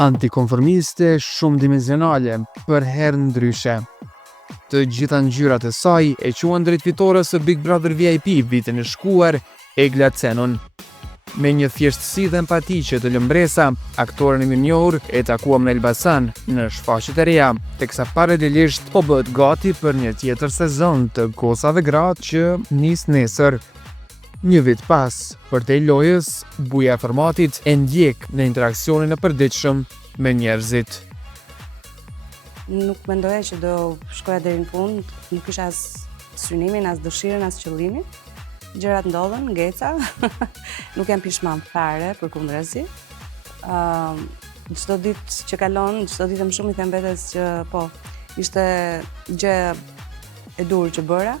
antikonformiste, shumë dimensionale, për herë ndryshe. Të gjitha ngjyrat e saj e quan drejt fitores së Big Brother VIP vitin e shkuar, Egla Cenon. Me një thjeshtësi dhe empati që të lëmbresa, aktoren e mirënjohur e takuam në Elbasan në shfaqjet e reja, teksa paralelisht po bëhet gati për një tjetër sezon të Gosave Gratë që nis nesër. Një vit pas, përtej lojës, buja e formatit e ndjek në interaksionin e përditshëm me njerëzit. Nuk mendoja që do shkoja deri në fund, nuk kisha as synimin, as dëshirën, as qëllimin. Gjërat ndodhen, ngeca, nuk jam pishman fare, përkundrazi. Çdo ditë që kalon, çdo ditë më shumë i them vetes që po, ishte gjë e dur që bëra.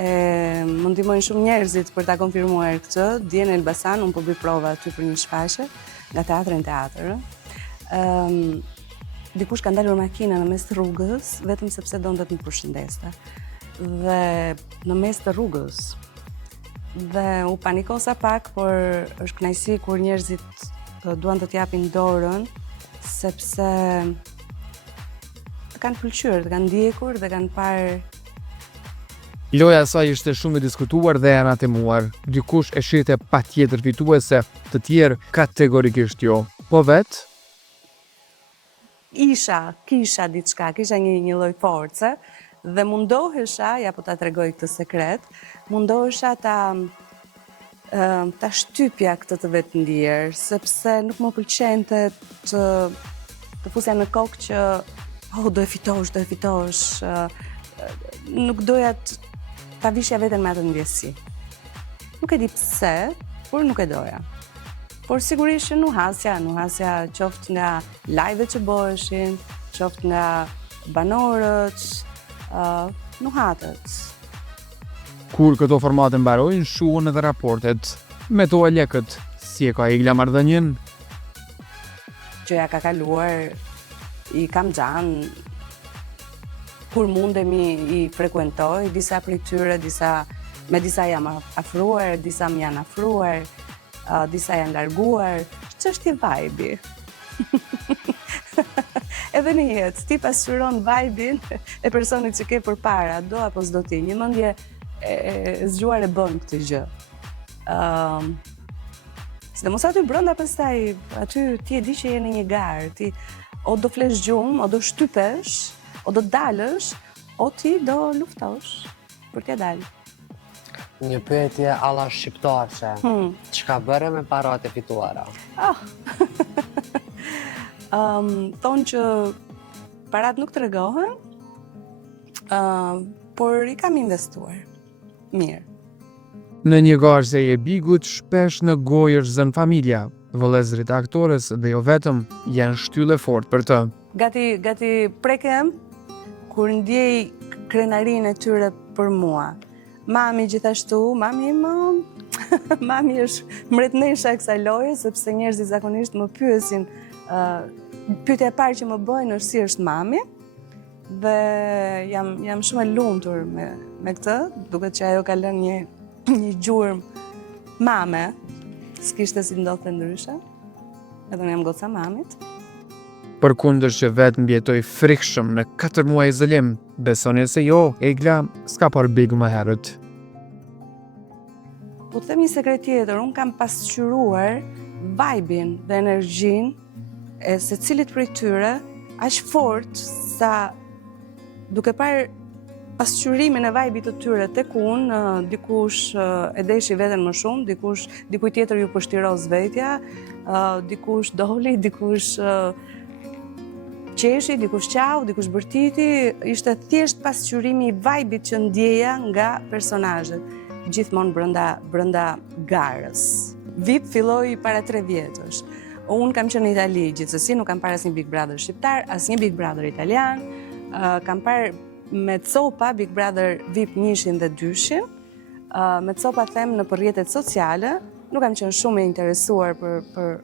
Më ndihmojnë shumë njerëzit për ta konfirmuar këtë. Dje në Elbasan, unë po bëj prova aty për një shfaqje nga teatri në teatr. Dikush ka ndalur makinën në mes të rrugës, vetëm sepse donte të më përshëndeste. Dhe në mes të rrugës. Dhe u panikosa pak, por është kënaqësi kur njerëzit duan të t'japin dorën, sepse të kanë pëlqyer, të kanë ndjekur dhe kanë parë. Loja e saj ishte shumë e diskutuar dhe e anatemuar. Dikush e shihte patjetër fituese, të tjerë kategorikisht jo. Po vetë kisha diçka, kisha një lloj force dhe mundohesha, ja po ta tregoj këtë sekret, mundohesha ta shtypja këtë të vetë ndjerë, sepse nuk më pëlqente të fusja në kokë që do e fitosh, nuk doja ta vishja veten me atë ndjesi. Nuk e di pse, por nuk e doja. Por sigurisht që nuhasja qoftë nga live-et që bëheshin, qoftë nga banorët, nuhatët. Kur këto formate mbarojnë, shuhen edhe raportet. Me to e lekët, si e ka Egla marrëdhënien? Që ja ka kaluar, i kam xhan, kur mundemi i frekuentoj, disa prej tyre, me disa jam afruar, disa më janë afruar, disa janë larguar, ç'është vibe-i. Edhe në jetë, ti pasqyron vibe-in e personit që ke përpara, do apo s'do ti, një mendje e zgjuar e bën këtë gjë. Sidomos aty brenda pastaj, aty ti e di që je në një garë, ti o do flesh gjumë, o do shtypesh, o do dalësh, o ti do luftosh për t'ja dalë. Një pyetje alla shqiptarëse. Çka bëre me paratë e fituara? Thonë që parat nuk tregohen, por i kam investuar. Mirë. Në një garzë e Bigut, shpesh në gojë është zënë familja. Vëllezërit e aktores dhe jo vetëm janë shtyllë fort për të. Gati prekem kur ndjej krenarinë e tyre për mua. Mami gjithashtu, mami është mbretëresha e kësaj loje, sepse njerëzit zakonisht më pyesin, pyetja e parë që më bëjnë është si është mami, dhe jam shumë e lumtur me këtë, duket që ajo ka lënë një gjurmë mame, s'kishte si ndodhte ndryshe, edhe unë jam goca mamit. Përkundër që vetë mbjetoj frikshëm në 4 muaj izolim, besoni se jo, Egla s'ka parë Big më herët. Po të them një sekret tjetër, unë kam pasqyruar vibe-in dhe energjinë e secilit prej tyre aq fort sa duke parë pasqyrimin e vibe-it të tyre tek unë, dikush e deshi veten më shumë, dikuj tjetër ju pështiros vetja, dikush doli, dikush qeshi, dikush qau, dikush bërtiti, ishte thjesht pasqyrimi i vibe-it që ndjeja nga personazhet, gjithmonë brenda garës. VIP filloi para 3 vjetësh. Unë kam qenë në Itali gjithsesi, nuk kam parë asnjë Big Brother shqiptar, asnjë Big Brother italian. Kam parë me copa Big Brother VIP 1-shin dhe 2-shin. Me copa them në rrjetet sociale, nuk kam qenë shumë e interesuar për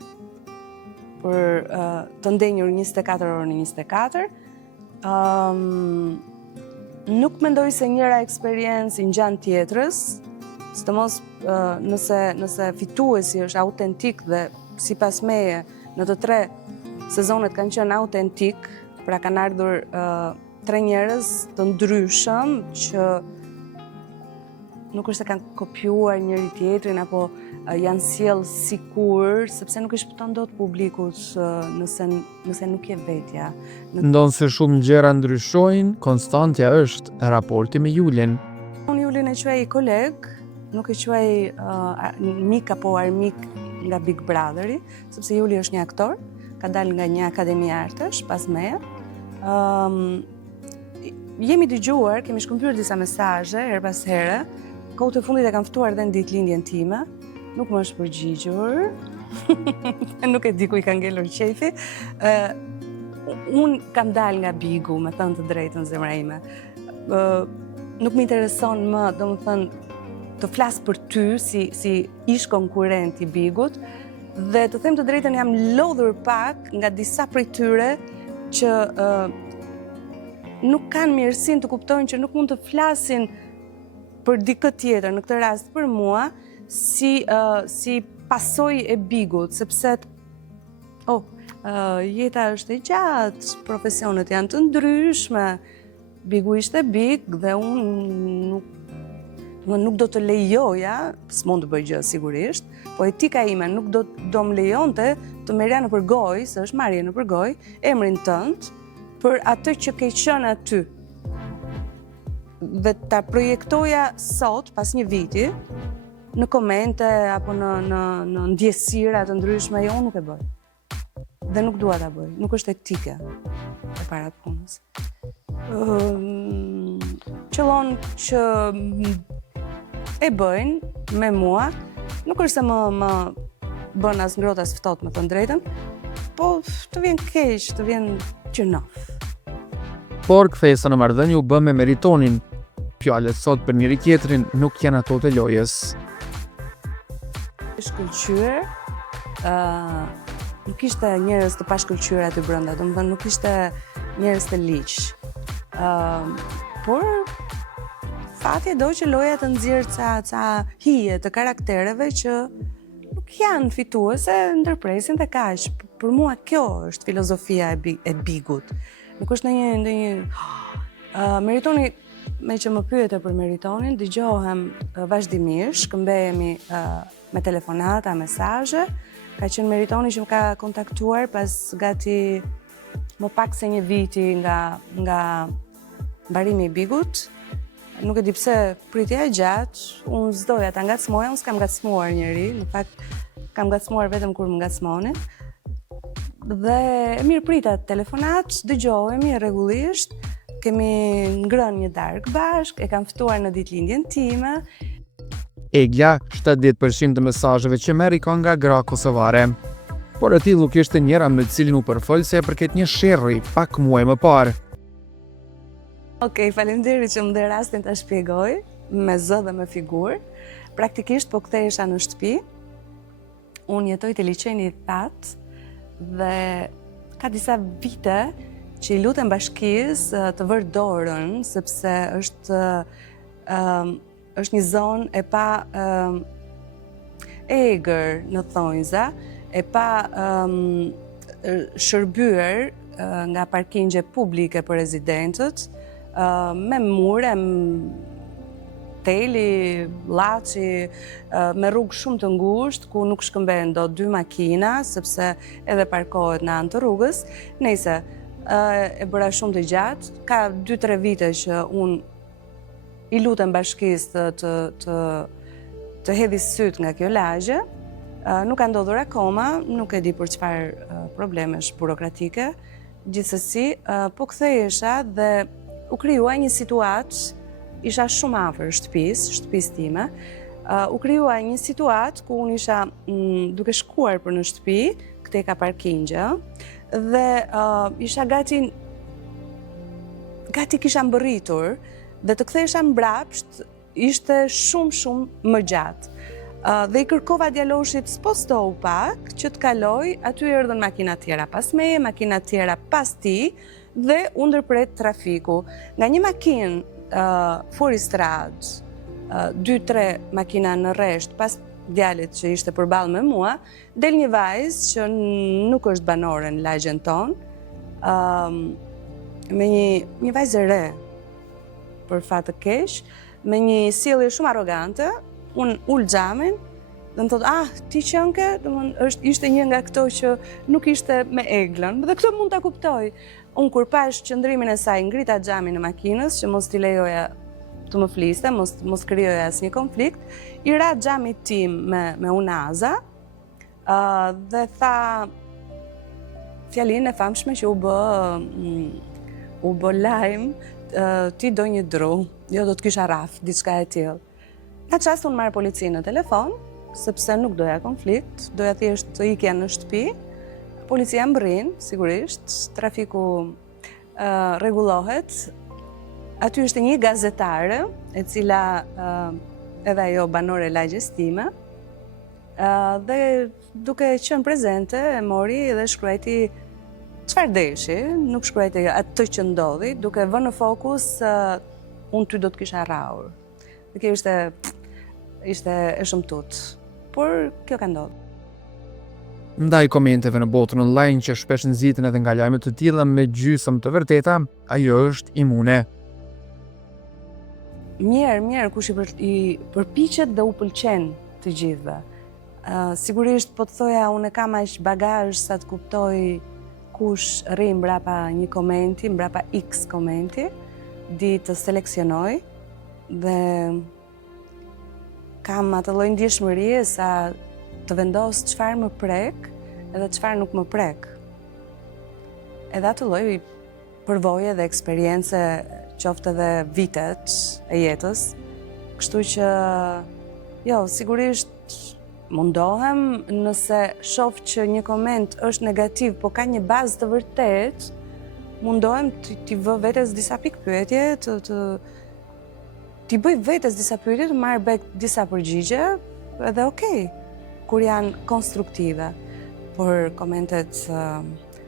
të ndenjur 24 orë në 24. Nuk mendoj se njëra eksperiencë i ngjan tjetrës, sidomos nëse fituesi është autentik dhe sipas meje në të 3 sezonet kanë qenë autentik, pra kanë ardhur 3 njerëz të ndryshëm që nuk është se kanë kopjuar njëri tjetrin apo janë sjell sikur, sepse nuk i shpëton dot publikut nëse nuk je vetja. Ndonë se shumë gjëra ndryshojnë, konstantja është raporti me Julin. Unë Julin e quaj koleg, nuk e quaj mik apo armik nga Big Brotheri, sepse Juli është një aktor, ka dalë nga një akademi artesh pas meje. Jemi dëgjuar, kemi shkëmbyer disa mesazhe her pas here. Kohët e fundit e kam ftuar dhe në ditëlindjen time, nuk më është përgjigjur, nuk e di ku i ka ngelur qefi. Unë kam dalë nga Bigu, me thënë të drejtën zemra ime. Nuk më intereson më, domethënë, të flas për ty si ish konkurrent i Bigut, dhe të them të drejtën jam lodhur pak nga disa prej tyre që nuk kanë mirësinë të kuptojnë që nuk mund të flasin për dikë tjetër, në këtë rast për mua, si pasojë e Bigut, sepse jeta është e gjatë, profesionet janë të ndryshme, Bigu ishte Big dhe unë nuk do të lejoja, s'mund të bëj gjë sigurisht, po etika ime nuk do më lejonte të merrja në përgoj, se është marrje në përgoj, emrin tënd për atë që ke qenë aty. Dhe ta projektoja sot, pas një viti, në komente apo në ndjesira të ndryshme, jo, nuk e bëj. Dhe nuk dua ta bëj, nuk është etike e para punës. Qëllon që e bëjnë me mua, nuk është se më bën as ngrohtë as ftohtë, me thënë drejtën, po të vjen keq, të vjen gjënof. Por kthesa në marrëdhënie u bë me Meritonin. Fjalët sot për njëri tjetrin nuk janë ato të lojës. Shkëlqyer, nuk ishte njerëz të pashkëlqyer aty brenda, domethënë nuk ishte njerëz të liq. Por fati do që loja të nxjerrë ca hije të karaktereve që nuk janë fituese, ndërpresin dhe kaq. Për mua kjo është filozofia e Bigut. Nuk është ndonjë Meritoni, me që më pyete për Meritonin, dëgjohem vazhdimisht, shkëmbehemi me telefonata, mesazhe. Ka qenë Meritoni që më ka kontaktuar pas gati më pak se një viti nga mbarimi i Bigut. Nuk e di pse pritja e gjatë, unë s'doja ta ngacmoja, unë s'kam ngacmuar njëri, në fakt kam ngacmuar vetëm kur më ngacmonin. Dhe e mirë prita telefonat, dëgjohemi rregullisht, kemi ngrënë një darkë bashk, e kam ftuar në ditëlindjen time. Egla, 70% të mesazheve që merri ka nga gra kosovare. Por e tillë nuk ishte njëra me cilin u përfol se e përket një sherrri pak muaj më parë. Okej, faleminderit që më dhe rastin ta shpjegoj, me zë dhe me figurë. Praktikisht po kthehesha në shtëpi. Unë jetoj te liçeni i Thatë dhe ka disa vite që i lutem bashkisë të vërë dorën, sepse është një zonë e pa egër në thonjza, e pa shërbyer nga parkingje publike për rezidentët, me mure, teli, llaçi, me rrugë shumë të ngushtë, ku nuk shkëmbehen dot 2 makina, sepse edhe parkohet në anë të rrugës. Nëse e bëra shumë të gjatë, ka 2-3 vite që unë i lutem bashkisë të hedhi syt nga kjo lagje. Nuk ka ndodhur akoma, nuk e di për çfarë problemesh burokratike. Gjithsesi, po kthehesha dhe u krijuar një situatë, isha shumë afër shtëpisë time. U krijuar një situatë ku unë isha duke shkuar për në shtëpi, këtej ka parkingje, dhe isha gati kisha mbërritur, dhe të kthehesha mbrapsht ishte shumë më gjatë. Dhe i kërkova djaloshit s'postohu pak që të kaloj, aty erdhën makina tjera pas meje, makina tjera pas ti, dhe u ndërpret trafiku. Nga një makinë fori stradë, 2-3 makina në rresht, pas djalit që ishte përballë me mua, del një vajzë që nuk është banore në lagjen tonë, me një vajzë e re, për fat të keq, me një sjellje shumë arrogante, unë ul xhamin dhe më thotë, ti qënke, ishte një nga këto që nuk ishte me eglën, dhe këto mund ta kuptoj. Unë kur pash qëndrimin e saj, ngrita xhamin në makinës, që mos t'i lejoja të më fliste, mos krijoja asnjë konflikt, i ra xhamit tim me unaza, dhe tha fjalinë e famshme që u bë lajm, ti do një dru, jo do të kisha raf, diçka e tillë. Në çast unë marr policinë në telefon, sepse nuk doja konflikt, doja thjesht të ikja në shtëpi. Policia mbërrin, sigurisht, trafiku rregullohet. Aty ishte një gazetare, e cila edhe ajo banore lagjes time, dhe duke qenë prezente, e mori dhe shkruajti çfarë deshi, nuk shkruajti atë që ndodhi, duke vënë në fokus unë ty do të kisha rrahur. Dhe kjo ishte e shëmtut, por kjo ka ndodhur. Ndaj komenteve në botën online që shpesh nxiten edhe nga lajme të tilla me gjysmë të vërteta, ajo është imune. Mirë, kush i përpiqet dhe u pëlqen të gjithëve. Sigurisht po të thoja unë kam aq bagazh sa të kuptoj kush rri mbrapa një komenti, mbrapa X komenti, di të seleksionoj dhe kam atë lloj ndjeshmërie sa të vendos çfarë më prek edhe çfarë nuk më prek. Edhe atë lloj përvoje dhe eksperience, qoftë edhe vitet e jetës, kështu që jo, sigurisht mundohem nëse shoh që një koment është negativ, po ka një bazë të vërtet, mundohem t'i vë vetes disa pikpyetje, t'i bëj vetes disa pyetje, të marr back disa përgjigje, edhe okej, kur janë konstruktive. Por komentet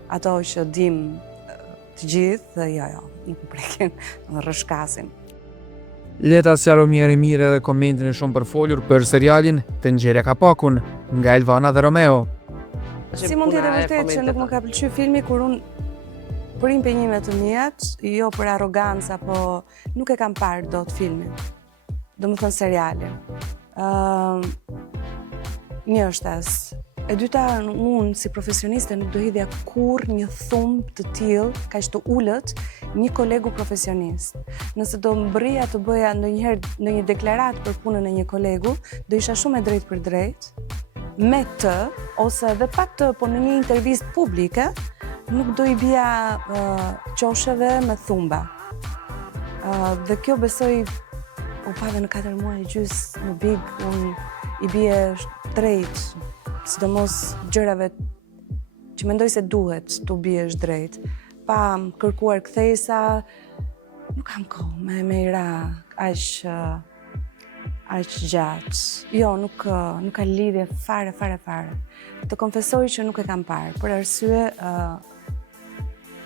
ato që dim të gjithë, jo, nuk më prekin, më rrëshkasin. Leta sqaro mirë edhe komentin e shumë përfolur për serialin Të nxjerrja kapakun nga Elvana dhe Romeo. Si mund të jetë vërtet që nuk më ka pëlqyer filmi kur unë për impenjime të mia, jo për arrogancë, po nuk e kam parë dot filmin. Domethënë serialin. Një është as. E dyta, unë si profesioniste nuk do hidhja kur një thumb të tillë, kaq të ulët, një kolegu profesionist. Nëse do mbrija të bëja ndonjëherë në një deklaratë për punën e një kolegu, do isha shumë e drejtë për drejtë me të, ose edhe pa të, po në një intervistë publike, nuk do i bija qosheve me thumba. Dhe kjo besoj u pave në 4 muaj e gjys në Big, unë i bie drejt, sidomos gjërave që mendoj se duhet t'u biesh drejt. Pa kërkuar kthesa, nuk kam kohë me i ra aq gjatë. Jo, nuk ka lidhje fare. Të konfesoj që nuk e kam parë, për arsye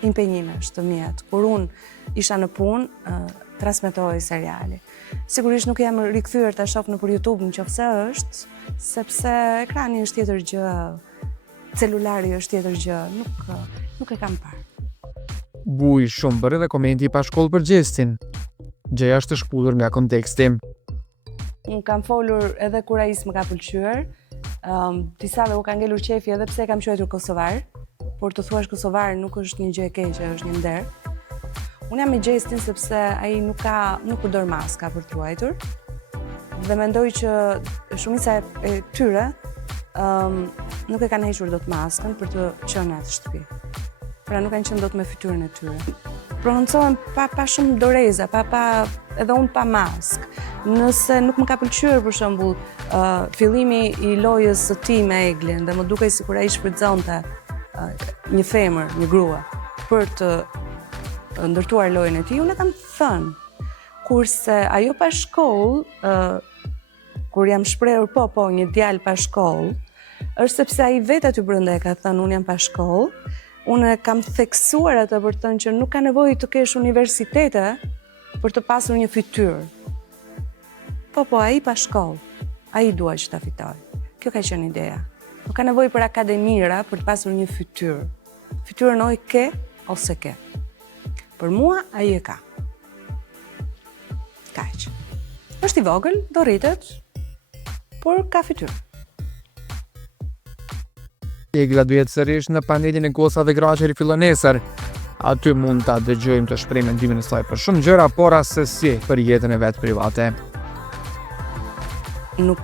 impenjimesh të mjet. Kur unë isha në punë, transmetoi seriali. Sigurisht nuk jam rikthyer ta shoh nëpër YouTube nëse është, sepse ekrani është tjetër gjë, celulari është tjetër gjë, nuk e kam parë. Buj shumë bërë dhe komenti pa shkollë për gjestin. Gjëja është shkpullur nga konteksti. Unë kam folur edhe kur ai më ka pëlqyer, disave u ka ngelur qefi edhe pse kam quajtur kosovar, por të thuash kosovar nuk është një gjë e keqe, është një nder. Unë jam me gjestin sepse ai nuk përdor maska për të ruajtur. Dhe mendoj që shumica e tyre nuk e kanë hequr dot maskën për të qenë atë shtëpi. Pra nuk kanë qenë dot me fytyrën e tyre. Prononcohen pa shumë doreza, edhe unë pa maskë. Nëse nuk më ka pëlqyer për shembull fillimi i lojës së tij me Eglin dhe më dukej sikur ai shfrytëzonte një femër, një grua për të ndërtuar lojën e tij, unë e kam thënë. Kurse ajo pa shkollë, kur jam shprehur po, një djalë pa shkollë, është sepse ai vetë aty brenda e ka thënë unë jam pa shkollë. Unë kam theksuar atë për të thënë që nuk ka nevojë të kesh universitete për të pasur një fytyrë. Po, ai pa shkollë. ai dua që ta fitoj. Kjo ka qenë ideja. Nuk ka nevojë për akademira për të pasur një fytyrë. Fytyrën oj ke ose ke. Për mua ai e ka. Kaq. Është i vogël, do rritet, por ka fytyrë. Egla duhet sërish në panelin e gocave gra që rifillon nesër. Aty mund ta dëgjojmë të shprehë mendimin e saj për shumë gjëra, por asesi për jetën e vet private. Nuk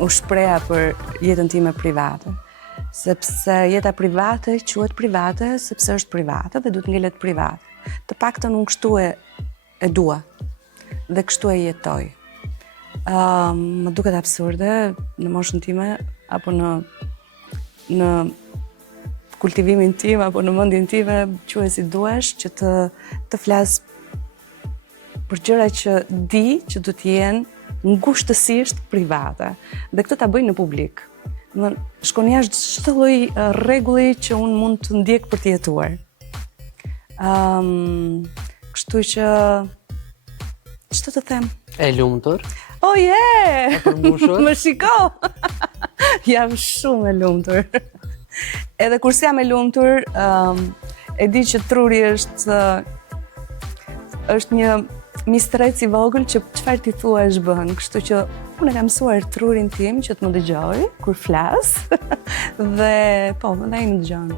u shpreha për jetën time private, sepse jeta private quhet private sepse është private dhe duhet ngelet private. Të paktën unë kështu e dua dhe kështu e jetoj. Më duket absurde në moshën time apo në kultivimin tim apo në mendjen time quhet si duash që të flas për gjëra që di që do të jenë ngushtësisht private dhe këtë ta bëj në publik. Shkon jashtë çdo lloj rregulli që unë mund të ndjek për të jetuar. Kështu që ç'të të them? E lumtur? Oh yeah! E përmbushur? Më shiko! Jam shumë e lumtur. Edhe kur jam e lumtur, e di që truri është një mistrec i vogël që çfarë ti thua është bën, kështu që unë e kam mësuar trurin tim që të më dëgjoj kur flas dhe po, ndaj më dëgjon.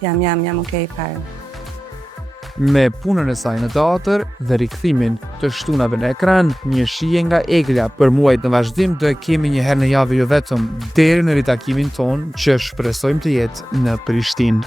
Jam okay fare. Me punën e saj në teatr dhe rikthimin të shtunave në ekran, një shije nga Egla për muajt në vazhdim do e kemi një herë në javë jo vetëm deri në ritakimin ton që shpresojmë të jetë në Prishtinë.